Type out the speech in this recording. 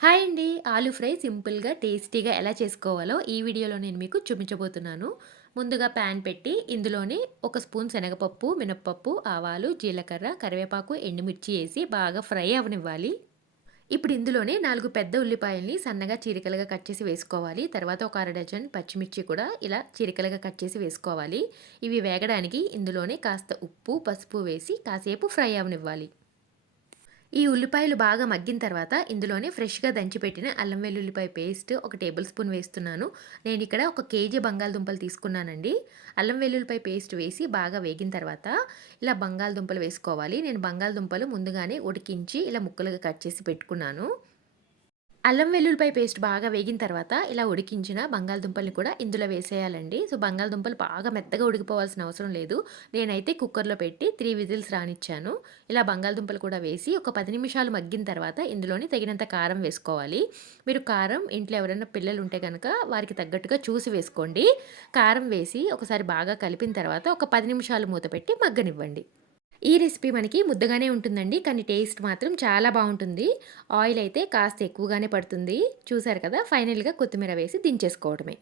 Hi అండి. Aloo fry సింపుల్‌గా, టేస్టీగా ఎలా చేసుకోవాలో ఈ వీడియోలో నేను మీకు చూపించబోతున్నాను. ముందుగా పాన్ పెట్టి ఇందులోని ఒక స్పూన్ శనగపప్పు, మినపప్పు, ఆవాలు, జీలకర్ర, కరివేపాకు, ఎండుమిర్చి ఏసి బాగా ఫ్రై అవ్వనివ్వాలి. ఇప్పుడు ఇందులోనే 4 పెద్ద ఉల్లిపాయల్ని సన్నగా చీలికలుగా కట్ చేసి వేసుకోవాలి. తర్వాత ఒక అర డజన్ పచ్చిమిర్చి కూడా ఇలా చీలికలుగా కట్ చేసి వేసుకోవాలి. ఇవి వేగడానికి ఇందులోనే కాస్త ఉప్పు, పసుపు వేసి కాసేపు ఫ్రై అవ్వనివ్వాలి. ఈ ఉల్లిపాయలు బాగా మగ్గిన తర్వాత ఇందులోనే ఫ్రెష్‌గా దంచిపెట్టిన అల్లం వెల్లుల్లిపాయ పేస్ట్ ఒక టేబుల్ స్పూన్ వేస్తున్నాను. నేనిక్కడ ఒక కేజీ బంగాళదుంపలు తీసుకున్నానండి. అల్లం వెల్లుల్లిపాయ పేస్ట్ వేసి బాగా వేగిన తర్వాత ఇలా బంగాళదుంపలు వేసుకోవాలి. నేను బంగాళదుంపలు ముందుగానే ఉడికించి ఇలా ముక్కలుగా కట్ చేసి పెట్టుకున్నాను. అల్లం వెల్లుల్లిపాయ పేస్ట్ బాగా వేగిన తర్వాత ఇలా ఉడికించిన బంగాళదుంపల్ని కూడా ఇందులో వేసేయాలండి. సో, బంగాళదుంపలు బాగా మెత్తగా ఉడికిపోవాల్సిన అవసరం లేదు. నేనైతే కుక్కర్‌లో పెట్టి 3 విజిల్స్ రానిచ్చాను. ఇలా బంగాళదుంపలు కూడా వేసి ఒక 10 నిమిషాలు మగ్గిన తర్వాత ఇందులోని తగినంత కారం వేసుకోవాలి. మీరు కారం ఇంట్లో ఎవరైనా పిల్లలుంటే గనక వారికి తగ్గట్టుగా చూసి వేసుకోండి. కారం వేసి ఒకసారి బాగా కలిపిన తర్వాత ఒక 10 నిమిషాలు మూత పెట్టి మగ్గనివ్వండి. ఈ రెసిపీ మనకి ముద్దగానే ఉంటుందండి. కానీ టేస్ట్ మాత్రం చాలా బావుంటుంది. ఆయిల్ అయితే కాస్త ఎక్కువగానే పడుతుంది. చూసారు కదా! ఫైనల్‌గా కొత్తిమీర వేసి దించేసుకోవడమే.